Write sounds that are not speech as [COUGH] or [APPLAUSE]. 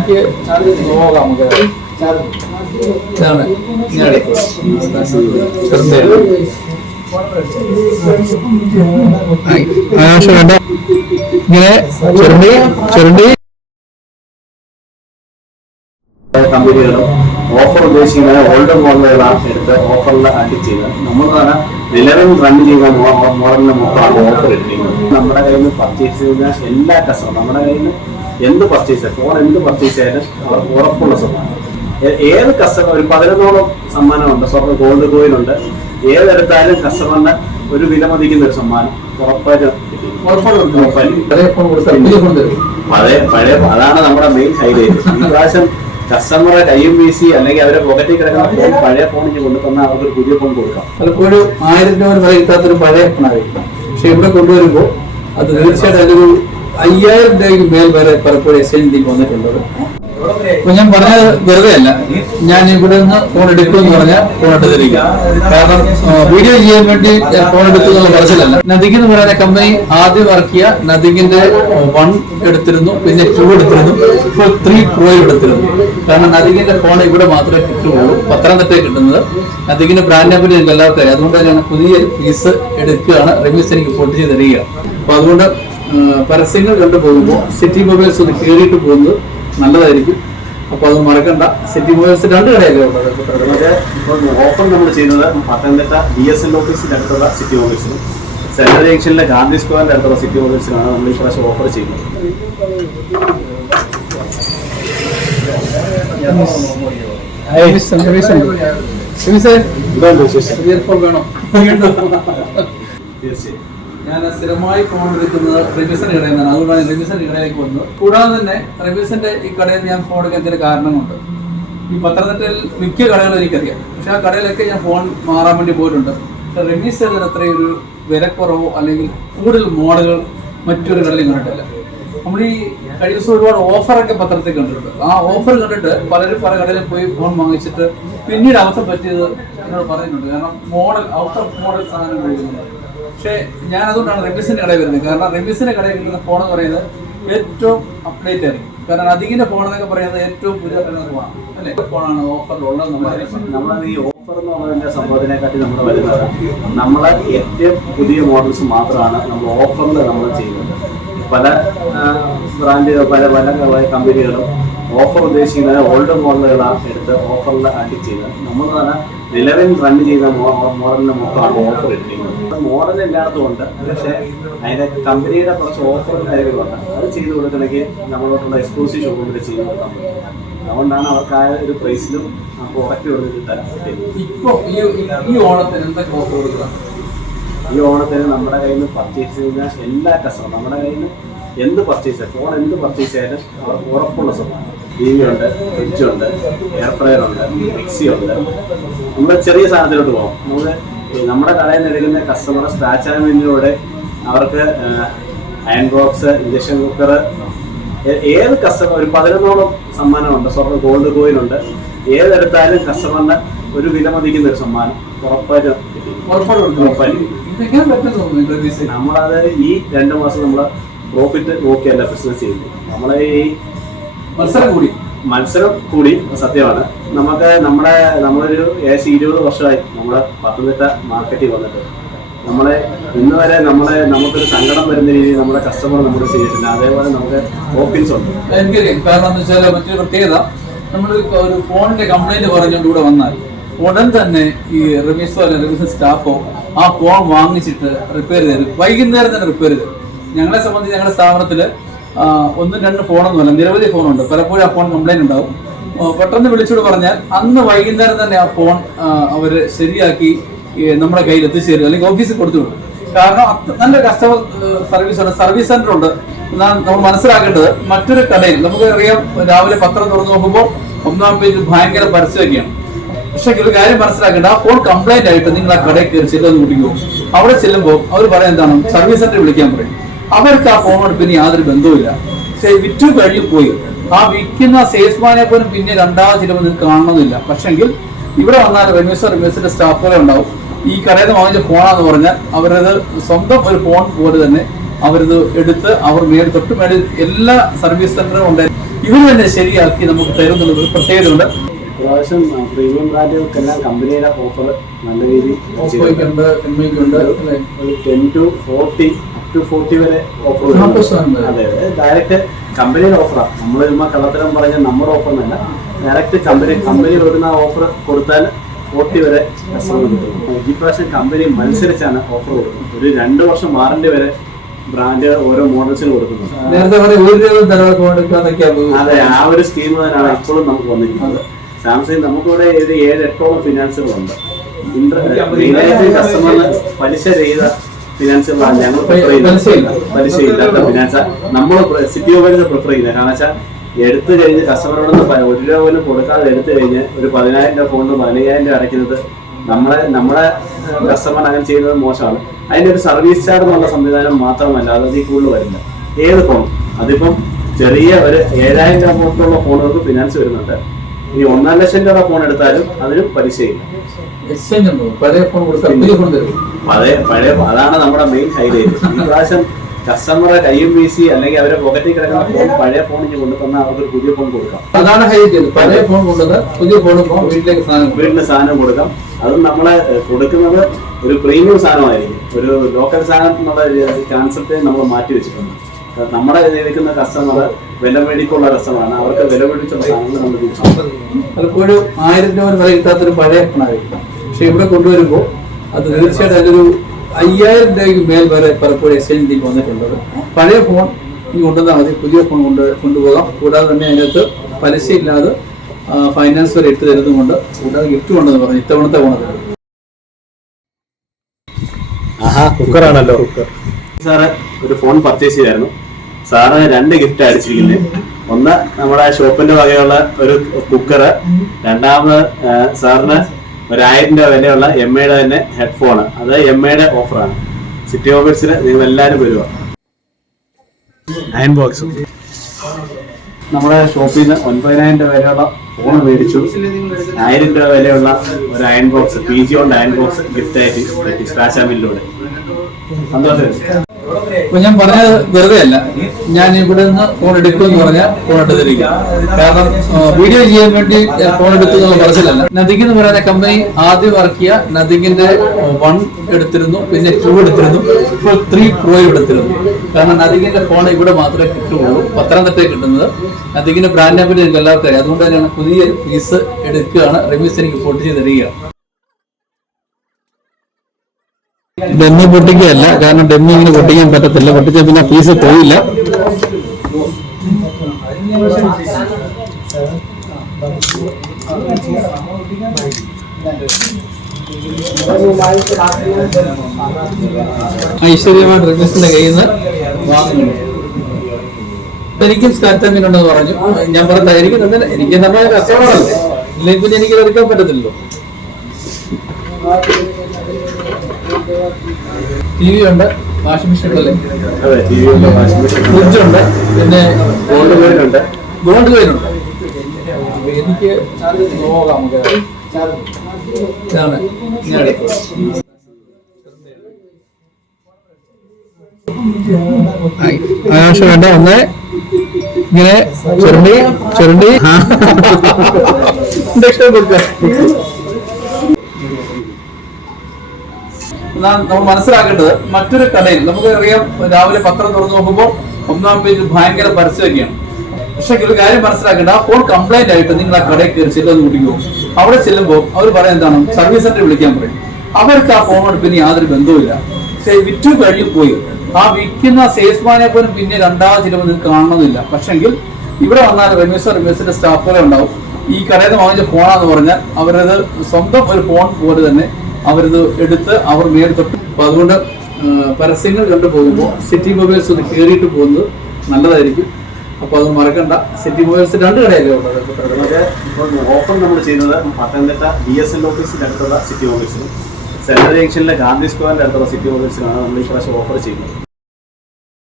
എനിക്ക് ഇങ്ങനെ ചുരുണ്ടി ചുരുണ്ടി കമ്പനികളും ഓഫർ ഉദ്ദേശിക്കുന്ന ഓൾഡ് മോഡലുകളാണ് എടുത്ത് ഓഫറിൽ ആക്കി ചെയ്തത് നമ്മൾ തന്നെ നിലവിൽ റൺ മോ- മോഡലിന് മൊത്തമാണ് ഓഫർ ഇട്ടിരിക്കുന്നത്. നമ്മുടെ കയ്യിൽ നിന്ന് പർച്ചേസ് ചെയ്യുന്ന എല്ലാ കസ്റ്റമർ നമ്മുടെ കയ്യിൽ നിന്ന് എന്ത് പർച്ചേസ് ഫോൺ എന്ത് പർച്ചേസ് ചെയ്താലും അവർക്ക് ഉറപ്പുള്ള സമ്മാനം ഏത് കസ്റ്റമർ ഒരു പതിനൊന്നോളം സമ്മാനമുണ്ട്. സ്വർണ ഗോൾഡ് കോയിൻ ഉണ്ട്. ഏതെടുത്താലും കസ്റ്റമറിന് ഒരു വില മതിക്കുന്ന ഒരു സമ്മാനം ഉറപ്പായിട്ടും പഴയ പഴയ പഴയ അതാണ് നമ്മുടെ മെയിൻ ഹൈലൈറ്റ് ഈ പ്രാവശ്യം കസ്റ്റമറെ കയ്യും വീശി അല്ലെങ്കിൽ അവരെ പോക്കറ്റിൽ കിടക്കുന്ന ഫോൺ പഴയ ഫോൺ ഇനി കൊണ്ടു അവർക്ക് ഒരു പുതിയ ഫോൺ കൊടുക്കാം. പലപ്പോഴും ആയിരം രൂപ വില കിട്ടാത്തൊരു പഴയ ഫോണായിരിക്കും പക്ഷെ ഇവിടെ കൊണ്ടുവരുമ്പോൾ അത് തീർച്ചയായിട്ടും അതിലൊരു അയ്യായിരം രൂപയ്ക്ക് മേൽ വരെ പലപ്പോഴും എക്സ്ചേഞ്ച് വന്നിട്ടുള്ളത് അപ്പൊ ഞാൻ പറഞ്ഞത് വെറുതെ അല്ല. ഞാൻ ഇവിടെ നിന്ന് ഫോൺ എടുക്കുമെന്ന് പറഞ്ഞാൽ ഫോൺ എടുത്തിരിക്കും കാരണം വീഡിയോ ചെയ്യാൻ വേണ്ടി ഫോൺ എടുത്തു എന്നുള്ള പറച്ചിലല്ല നദിക് എന്ന് പറയുന്ന കമ്പനി ആദ്യം ഇറക്കിയ നദികിന്റെ വൺ എടുത്തിരുന്നു പിന്നെ ടു എടുത്തിരുന്നു ഇപ്പോൾ ത്രീ പ്രോ എടുത്തിരുന്നു. കാരണം നദികിന്റെ ഫോൺ ഇവിടെ മാത്രമേ കിട്ടുകയുള്ളൂ. പത്തനംതിട്ട കിട്ടുന്നത്. നദികിന്റെ ബ്രാൻഡ് നമ്പർ എനിക്ക് എല്ലാവർക്കും അറിയാം അതുകൊണ്ട് തന്നെയാണ് പുതിയ പീസ് എടുക്കുകയാണ്. റിമീസ് എനിക്ക് പൊട്ടി ചെയ്ത് തരികയാണ്. അപ്പൊ അതുകൊണ്ട് ആ, കണ്ടു പോകുമ്പോൾ സിറ്റി മൊബൈൽസ് ഒന്ന് കയറിയിട്ട് പോകുന്നത് നല്ലതായിരിക്കും. അപ്പൊ അത് മറക്കണ്ട. സിറ്റി മൊബൈൽസ് രണ്ട് കടയല്ലേ ഉള്ളത് ഇപ്പോൾ ഓഫർ നമ്മൾ ചെയ്യുന്നത് പത്തനംതിട്ട ബി എസ് എൽ ഓഫീസിന്റെ അടുത്തുള്ള സിറ്റി മൊബൈൽസിനും സെൻട്രൽ ജംഗ്ഷനിലെ ഗാന്ധി സ്ക്വയറിന്റെ അടുത്തുള്ള സിറ്റി മൊബൈൽസിനാണ് നമ്മൾ ഈ പ്രാവശ്യം ഓഫർ ചെയ്യുന്നത്. വേണോ? തീർച്ചയായും. ഞാൻ സ്ഥിരമായി ഫോൺ എടുക്കുന്നത് റിവിസന്റെ കടയിൽ നിന്നാണ്. അതുകൊണ്ടാണ് റിവിസന്റെ കടയിലേക്ക് വന്നത്. കൂടാതെ തന്നെ റിവിസന്റെ ഈ കടയിൽ ഞാൻ ഫോൺ എടുക്കാൻ ചില കാരണമുണ്ട് ഈ പത്തനംതിട്ടയിൽ മിക്ക കടകളും എനിക്കറിയാം. പക്ഷെ ആ കടയിലൊക്കെ ഞാൻ ഫോൺ മാറാൻ വേണ്ടി പോയിട്ടുണ്ട്. പക്ഷെ റിവീസ് ചെയ്തതിന് അത്രയും ഒരു വിലക്കുറവോ അല്ലെങ്കിൽ കൂടുതൽ മോഡലുകൾ മറ്റൊരു കടയിലും കണ്ടിട്ടില്ല. നമ്മൾ ഈ കഴിഞ്ഞ ദിവസം ഒരുപാട് ഓഫറൊക്കെ പത്രത്തിൽ കണ്ടിട്ടുണ്ട്. ആ ഓഫർ കണ്ടിട്ട് പലരും പല കടയിൽ പോയി ഫോൺ വാങ്ങിച്ചിട്ട് പിന്നീട് അവസ്ഥ പറ്റിയത് എന്നോട് പറയുന്നുണ്ട് കാരണം മോഡൽ ഔട്ട് ഓഫ് മോഡൽ സാധനം കൊടുക്കുന്നുണ്ട് പക്ഷേ ഞാൻ അതുകൊണ്ടാണ് റെമിസിന്റെ കടയിൽ വരുന്നത്. കാരണം റെമിസിന്റെ കടയിൽ കിട്ടുന്ന ഫോൺ എന്ന് പറയുന്നത് ഏറ്റവും അപ്ഡേറ്റ് ആയിരിക്കും കാരണം അധികിന്റെ ഫോൺ എന്നൊക്കെ പറയുന്നത് ഏറ്റവും പുതിയ ഫോണാണ് അല്ലേ? ഫോണാണ് ഓഫറിലുള്ളത് നമ്മൾ ഈ ഓഫർ എന്നുള്ളതിന്റെ സംഭവത്തിനെക്കാട്ടി നമ്മൾ വരുന്നത് നമ്മളെ ഏറ്റവും പുതിയ മോഡൽസ് മാത്രമാണ് നമ്മൾ ഓഫറിൽ നമ്മൾ ചെയ്യുന്നത്. പല ബ്രാൻഡുകൾ പല പല കമ്പനികളും ഓഫർ ഉദ്ദേശിക്കുന്നത് ഓൾഡ് മോഡലുകളാണ് എടുത്ത് ഓഫറിൽ ആക്കി ചെയ്ത്. നമ്മൾ തന്നെ നിലവിൽ റൺ ചെയ്ത മോഡലിന് മൊത്തമാണ് ഓഫർ ഇട്ടിരിക്കുന്നത് മോഡൽ എല്ലായിടത്തും ഉണ്ട് പക്ഷേ അതിന്റെ കമ്പനിയുടെ കുറച്ച് ഓഫറും കാര്യങ്ങളുണ്ട്. അത് ചെയ്ത് കൊടുക്കണമെങ്കിൽ നമ്മളോട്ടുള്ള എക്സ്ക്ലൂസീവ് ഷോപ്പിൽ ചെയ്ത് കൊടുക്കാൻ പറ്റും. അതുകൊണ്ടാണ് അവർക്ക് ആ ഒരു പ്രൈസിലും പ്രോഡക്റ്റ് കൊടുത്ത് കിട്ടാൻ ഇപ്പോൾ ഇപ്പൊ ഈ ഓണത്തിന് എന്തൊക്കെ ഓഫർ കൊടുക്കുക ഈ ഓണത്തിന് നമ്മുടെ കയ്യിൽ നിന്ന് പർച്ചേസ് ചെയ്യുന്ന എല്ലാ കസ്റ്റമർ നമ്മുടെ കയ്യിൽ നിന്ന് എന്ത് പർച്ചേസ് ഫോൺ എന്ത് പർച്ചേസ് ചെയ്താലും അവർക്ക് ഉറപ്പുള്ള സ്വഭാവം. ടി വി ഉണ്ട് ഫ്രിഡ്ജ് ഉണ്ട് എയർ ഫ്രയർ ഉണ്ട് മിക്സി ഉണ്ട്. നമ്മൾ ചെറിയ സാധനത്തിലോട്ട് പോകാം നമ്മൾ നമ്മുടെ കടയിൽ നിന്ന് എടുക്കുന്ന കസ്റ്റമർ സ്ക്രാച്ച് ആൻഡ് അവർക്ക് അയൺ ബോക്സ് ഇഞ്ചക്ഷൻ കുക്കർ ഏത് കസ്റ്റമർ ഒരു പതിനൊന്നോളം സമ്മാനമുണ്ട്. സ്വർണ ഗോൾഡ് കോയിൻ ഉണ്ട്. ഏതെടുത്താലും കസ്റ്റമറിന് ഒരു വില മതിക്കുന്ന ഒരു സമ്മാനം. ഉറപ്പായിട്ടും നമ്മളത് ഈ രണ്ട് മാസം നമ്മൾ പ്രോഫിറ്റ് നോക്കിയല്ല ബിസിനസ് ചെയ്യുന്നത്. നമ്മളെ ഈ മത്സരം കൂടി. മത്സരം കൂടി സത്യമാണ്. നമുക്ക് നമ്മുടെ നമ്മളൊരു ഏകദേശം ഇരുപത് വർഷമായി നമ്മുടെ പത്തനംതിട്ട മാർക്കറ്റിൽ വന്നിട്ട്. നമ്മളെ ഇന്ന് വരെ നമ്മളെ നമുക്കൊരു സങ്കടം വരുന്ന രീതിയിൽ നമ്മുടെ കസ്റ്റമർ നമ്മൾ ചെയ്തിട്ടില്ല അതേപോലെ നമുക്ക് ഓപ്പിൻസ് ഉണ്ട്. എനിക്കറിയാം കാരണം എന്താ വെച്ചാൽ മറ്റൊരു പ്രത്യേകത. നമ്മൾ ഒരു ഫോണിന്റെ കംപ്ലൈന്റ് പറഞ്ഞുകൊണ്ട് ഇവിടെ വന്നാൽ ഉടൻ തന്നെ ഈ റിമീസോ അല്ലെങ്കിൽ റിമീസ് സ്റ്റാഫോ ആ ഫോൺ വാങ്ങിച്ചിട്ട് റിപ്പയർ ചെയ്ത് വൈകുന്നേരം തന്നെ റിപ്പയർ ചെയ്ത്. ഞങ്ങളെ സംബന്ധിച്ച് ഞങ്ങളുടെ സ്ഥാപനത്തിൽ ഒന്നും രണ്ടും ഫോണൊന്നുമല്ല നിരവധി ഫോണുണ്ട്. പലപ്പോഴും ആ ഫോൺ കംപ്ലൈന്റ് ഉണ്ടാവും. പെട്ടെന്ന് വിളിച്ചോട് പറഞ്ഞാൽ അന്ന് വൈകുന്നേരം തന്നെ ആ ഫോൺ അവർ ശരിയാക്കി നമ്മുടെ കയ്യിൽ എത്തിച്ചേരും അല്ലെങ്കിൽ ഓഫീസിൽ കൊടുത്തു വിടും. കാരണം നല്ല കസ്റ്റമർ സർവീസ് ഉണ്ട് സർവീസ് സെന്റർ ഉണ്ട്. എന്നാൽ നമ്മൾ മനസ്സിലാക്കേണ്ടത് മറ്റൊരു കടയിൽ നമുക്ക് അറിയാം രാവിലെ പത്രം തുറന്നു നോക്കുമ്പോൾ ഒന്നാം പേജ് ഭയങ്കര പരസ്യമൊക്കെയാണ്. പക്ഷെ ഒരു കാര്യം മനസ്സിലാക്കേണ്ട ആ ഫോൺ കംപ്ലൈന്റ് ആയിട്ട് നിങ്ങൾ ആ കടയിൽ കയറി ചെല്ലുന്ന കുട്ടിക്കോ. അവിടെ ചെല്ലുമ്പോൾ അവർ പറയാൻ എന്താണ്? സർവീസ് സെന്റർ വിളിക്കാൻ പറയും. അവർക്ക് ആ ഫോൺ എടുപ്പിന് യാതൊരു ബന്ധവുമില്ല. വിറ്റു കഴിഞ്ഞു പോയി. ആ വിൽക്കുന്ന സെയിൽസ്മാനെ പോലും പിന്നെ രണ്ടാമത് ചിലപ്പോൾ നിങ്ങൾക്ക് കാണണമെന്നില്ല പക്ഷെങ്കിൽ ഇവിടെ വന്നാൽ റെമ്യൂസ് റെമ്യൂസിന്റെ സ്റ്റാഫുകളെ ഉണ്ടാവും. ഈ കടയിൽ നിന്ന് വാങ്ങിച്ച ഫോണാന്ന് പറഞ്ഞാൽ അവരത് സ്വന്തം ഒരു ഫോൺ പോലെ തന്നെ അവരത് എടുത്ത് അവർ മേടി തൊട്ട് മേടി എല്ലാ സർവീസ് സെന്ററും ഉണ്ട്. ഇവർ തന്നെ ശരിയാക്കി നമുക്ക് തരുന്നുള്ളത് ഒരു പ്രത്യേകതയുണ്ട് പ്രാവശ്യം പ്രീമിയം ബ്രാൻഡുകൾക്കെല്ലാം കമ്പനിയുടെ ഓഫർ നല്ല രീതിയിൽ ten to forty to forty വരെ ഓഫർ അതെ അതെ. ഡയറക്റ്റ് കമ്പനിയുടെ ഓഫറാണ് നമ്മൾ ചുമ്മാ കള്ളത്തരം പറഞ്ഞ നമ്മുടെ ഓഫർ എന്നല്ല ഡയറക്റ്റ് കമ്പനി കമ്പനി വരുന്ന ഓഫർ കൊടുത്താൽ ഫോർട്ടി വരെ കസ്റ്റമർ കിട്ടും. ഈ പ്രാവശ്യം കമ്പനി മത്സരിച്ചാണ് ഓഫർ കൊടുക്കുന്നത്. ഒരു രണ്ട് വർഷം വാറണ്ടി വരെ ബ്രാൻഡ് ഓരോ മോഡൽസിന് കൊടുക്കുന്നുണ്ട്. നേരത്തെ അതെ ആ ഒരു സ്കീം തന്നെയാണ് ഇപ്പോഴും നമുക്ക് വന്നിരിക്കുന്നത്. സാംസങ് നമുക്കിവിടെ ഒരു ഏഴ് എട്ടോളം ഫിനാൻസുകളുണ്ട് കസ്റ്റമറിന് പലിശ ചെയ്ത ഫിനാൻസുകളാണ് ഞങ്ങൾ പ്രിഫർ ചെയ്യുന്നത് പലിശയില്ല. പലിശയില്ലാത്ത ഫിനാൻസ് നമ്മൾ സിറ്റി ഓഫീസ് പ്രിഫർ ചെയ്യുന്നത്. കാരണം വെച്ചാൽ എടുത്തു കഴിഞ്ഞ് കസ്റ്റമറോട് ഒരു രൂപ പോലും കൊടുക്കാതെ എടുത്തു കഴിഞ്ഞ് ഒരു പതിനായിരം രൂപ ഫോണിന് പതിനയ്യായിരം രൂപ അടയ്ക്കുന്നത് നമ്മളെ നമ്മുടെ കസ്റ്റമർ അങ്ങനെ ചെയ്യുന്നത് മോശമാണ്. അതിന്റെ ഒരു സർവീസ് ചാർജ് എന്നുള്ള സംവിധാനം മാത്രമല്ല അത് ഈ കൂടുതൽ വരില്ല ഏത് ഫോൺ അതിപ്പം ചെറിയ ഒരു ഏഴായിരം രൂപ മുതലുള്ള ഫോണുകൾക്ക് ഫിനാൻസ് വരുന്നുണ്ട്. ഇനി ഒന്നര ലക്ഷം രൂപ ഫോൺ എടുത്താലും അതിനും പലിശയില്ല. പഴയ പഴയ അതാണ് നമ്മുടെ മെയിൻ ഹൈലൈറ്റ് ഈ പ്രാവശ്യം കസ്റ്റമറെ കയ്യും വീശി അല്ലെങ്കിൽ അവരെ പോക്കറ്റിൽ കിടക്കുന്ന ഫോൺ പഴയ ഫോൺ ഇനി കൊണ്ടുതന്നാൽ അവർക്ക് ഒരു പുതിയ ഫോൺ കൊടുക്കാം. അതാണ് ഹൈലൈറ്റ് പഴയ ഫോൺ കൊണ്ടത് പുതിയ ഫോൺ വീട്ടിലേക്ക് സാധനം വീട്ടിൽ സാധനം കൊടുക്കാം. അതും നമ്മളെ കൊടുക്കുന്നത് ഒരു പ്രീമിയം സാധനമായിരിക്കും. ഒരു ലോക്കൽ സാധനം എന്നുള്ള കൺസെപ്റ്റ് നമ്മൾ മാറ്റി വെച്ചിട്ടുണ്ട്. നമ്മുടെ നിൽക്കുന്ന കസ്റ്റമർ വില മേടിക്കുള്ള കസ്റ്റമറാണ് അവർക്ക് വില മേടിച്ചുള്ള സാധനങ്ങൾ നമ്മൾ. പലപ്പോഴും ആയിരം രൂപ വില കിട്ടാത്തൊരു പഴയ ഫോണായിരിക്കും പക്ഷെ ഇവിടെ കൊണ്ടുവരുമ്പോൾ അത് തീർച്ചയായിട്ടും അതിലൊരു അയ്യായിരം രൂപയ്ക്ക് മേൽ വരെ പലപ്പോഴും എക്സ്ചേഞ്ചിലേക്ക് വന്നിട്ടുള്ളത് പഴയ ഫോൺ ഇനി കൊണ്ടുവന്നാൽ മതി. പുതിയ ഫോൺ കൊണ്ട് കൊണ്ടുപോകാം. കൂടാതെ തന്നെ അതിനകത്ത് പലിശയില്ലാതെ ഫൈനാൻസ് വരെ ഇട്ട് തരുന്നുമുണ്ട് കൂടാതെ ഗിഫ്റ്റ് കൊണ്ടെന്ന് പറഞ്ഞു. ഇത്തവണത്തെ ഫോണത് ആഹാ കുക്കറാണല്ലോ സാറ് ഒരു ഫോൺ പർച്ചേസ് ചെയ്തായിരുന്നു. സാറ് രണ്ട് ഗിഫ്റ്റ് അടിച്ചിരിക്കുന്നത് ഒന്ന് നമ്മുടെ ഷോപ്പിന്റെ വകയുള്ള ഒരു കുക്കർ രണ്ടാമത് സാറിന് ഒരു ആയിരം രൂപ വിലയുള്ള എം ഐയുടെ തന്നെ ഹെഡ്ഫോൺ അത് എം ഐയുടെ ഓഫറാണ് സിറ്റി ഓഫീസിൽ നിങ്ങൾ എല്ലാവരും വരുക അയൺ ബോക്സ് നമ്മുടെ ഷോപ്പിൽ നിന്ന് ഒൻപതിനായിരം രൂപ വിലയുള്ള ഫോൺ മേടിച്ചു. ആയിരം രൂപ വിലയുള്ള ഒരു അയൺ ബോക്സ് പി ജി കൊണ്ട് അയൺ ബോക്സ് ഗിഫ്റ്റ് ആയിട്ട് കിട്ടി. സ്ക്രാച്ച് ആമിലൂടെ സന്തോഷം. അപ്പൊ ഞാൻ പറഞ്ഞത് വെറുതെ അല്ല ഞാൻ ഇവിടെ നിന്ന് ഫോൺ എടുക്കുമെന്ന് പറഞ്ഞാൽ ഫോൺ എടുത്തിരിക്കും. കാരണം വീഡിയോ ചെയ്യാൻ വേണ്ടി ഫോൺ എടുത്തു പറച്ചിലല്ല നദിക് എന്ന് പറയുന്ന കമ്പനി ആദ്യം ഇറക്കിയ നദികിന്റെ വൺ എടുത്തിരുന്നു പിന്നെ ടു എടുത്തിരുന്നു ഇപ്പോൾ ത്രീ പ്രോ എടുത്തിരുന്നു. കാരണം നദികിന്റെ ഫോൺ ഇവിടെ മാത്രമേ കിട്ടുള്ളൂ പത്തനംതിട്ടയിൽ കിട്ടുന്നത്. നദികിന്റെ ബ്രാൻഡ് നമ്പർ എനിക്ക് എല്ലാവർക്കും അറിയാം. അതുകൊണ്ട് തന്നെയാണ് പുതിയ പീസ് എടുക്കുകയാണ്. റെമീസ് എനിക്ക് പൊട്ടിച്ച് തരികയാണ്. ഡെമ്മി പൊട്ടിക്കുകയല്ല. കാരണം ഡെമ്മി ഇങ്ങനെ പൊട്ടിക്കാൻ പറ്റത്തില്ല. പൊട്ടിച്ച പിന്നെ പീസ് പോയില്ല. ഐശ്വര്യമായ ഡ്രഗ്സിന്റെ കയ്യിൽ നിന്ന് എനിക്കും സ്കാറ്റാമിൻ ഉണ്ടെന്ന് പറഞ്ഞു. ഞാൻ പറഞ്ഞായിരിക്കും എനിക്ക് നമ്മുടെ കച്ചവടമല്ലേ ഇല്ലെങ്കിൽ പിന്നെ എനിക്ക് എടുക്കാൻ പറ്റത്തില്ലല്ലോ. ടി വി ഉണ്ട് വാഷിംഗ് മെഷീൻ ഉണ്ടല്ലേ അതെ ടി വി ഉണ്ട് വാഷിംഗ് മെഷീൻ ഉണ്ട്. ഫ്രിഡ്ജ് ഉണ്ട് പിന്നെ ഗോൾഡ് ഉണ്ട്. ഗോൾഡ് കോയിൻ ഉണ്ട്. എനിക്ക് നോക്കാം നമുക്ക്. ഇതാണ്. ഞാൻ എടുത്തത് ആകാശം വേണ്ട ഒന്ന്. ഇങ്ങനെ ചുരണ്ടി ചുരണ്ടി. [LAUGHS] കൊടുക്കാം. നമ്മൾ മനസ്സിലാക്കേണ്ടത് മറ്റൊരു കടയിൽ നമുക്കറിയാം രാവിലെ പത്രം തുറന്നു നോക്കുമ്പോൾ ഒന്നാം പേജ് ഭയങ്കര പരസ്യമൊക്കെയാണ്. പക്ഷെ ഒരു കാര്യം മനസ്സിലാക്കേണ്ട ഫോൺ കംപ്ലൈന്റ് ആയിട്ട് നിങ്ങൾ ആ കടയിൽ കയറി ചെല്ലുമെന്ന് കൂട്ടിക്കോ അവിടെ ചെല്ലുമ്പോൾ അവർ പറയാൻ എന്താണ്? സർവീസ് സെന്റർ വിളിക്കാൻ പറയും. അവർക്ക് ആ ഫോണോട് ഇനി യാതൊരു ബന്ധവുമില്ല. പക്ഷേ വിറ്റു കഴിഞ്ഞു പോയി. ആ വിൽക്കുന്ന സെയിൽസ്മാനെ പോലും പിന്നെ രണ്ടാമത് ചിലപ്പോൾ നിങ്ങൾക്ക് കാണണമെന്നില്ല. പക്ഷെങ്കിൽ ഇവിടെ വന്നാൽ റമേശ് റമേശിന്റെ സ്റ്റാഫുകളെ ഉണ്ടാവും. ഈ കടയിൽ നിന്ന് വാങ്ങിച്ച ഫോണാന്ന് പറഞ്ഞാൽ അവരത് സ്വന്തം ഒരു ഫോൺ പോലെ തന്നെ അവരിത് എടുത്ത് അവർ മേടിത്തൊട്ട് അപ്പൊ അതുകൊണ്ട് പരസ്യങ്ങൾ കണ്ടു പോകുമ്പോൾ സിറ്റി മൊബൈൽസ് ഒന്ന് കയറിയിട്ട് പോകുന്നത് നല്ലതായിരിക്കും. അപ്പൊ അത് മറക്കണ്ട. സിറ്റി മൊബൈൽസ് രണ്ട് കടയല്ലേ ഉള്ളത്? ഇപ്പോൾ ഓഫർ നമ്മൾ ചെയ്യുന്നത് പത്തനംതിട്ട ബി എസ് എൽ ഓഫീസിന്റെ അടുത്തുള്ള സിറ്റി മൊബൈൽസിലും സെൻട്രൽ ജംഗ്ഷനിലെ ഗാന്ധി സ്ക്വയറിന്റെ അടുത്തുള്ള സിറ്റി മൊബൈൽസിലാണ് നമ്മൾ ഈ പ്രാവശ്യം ഓഫർ ചെയ്യുന്നത്.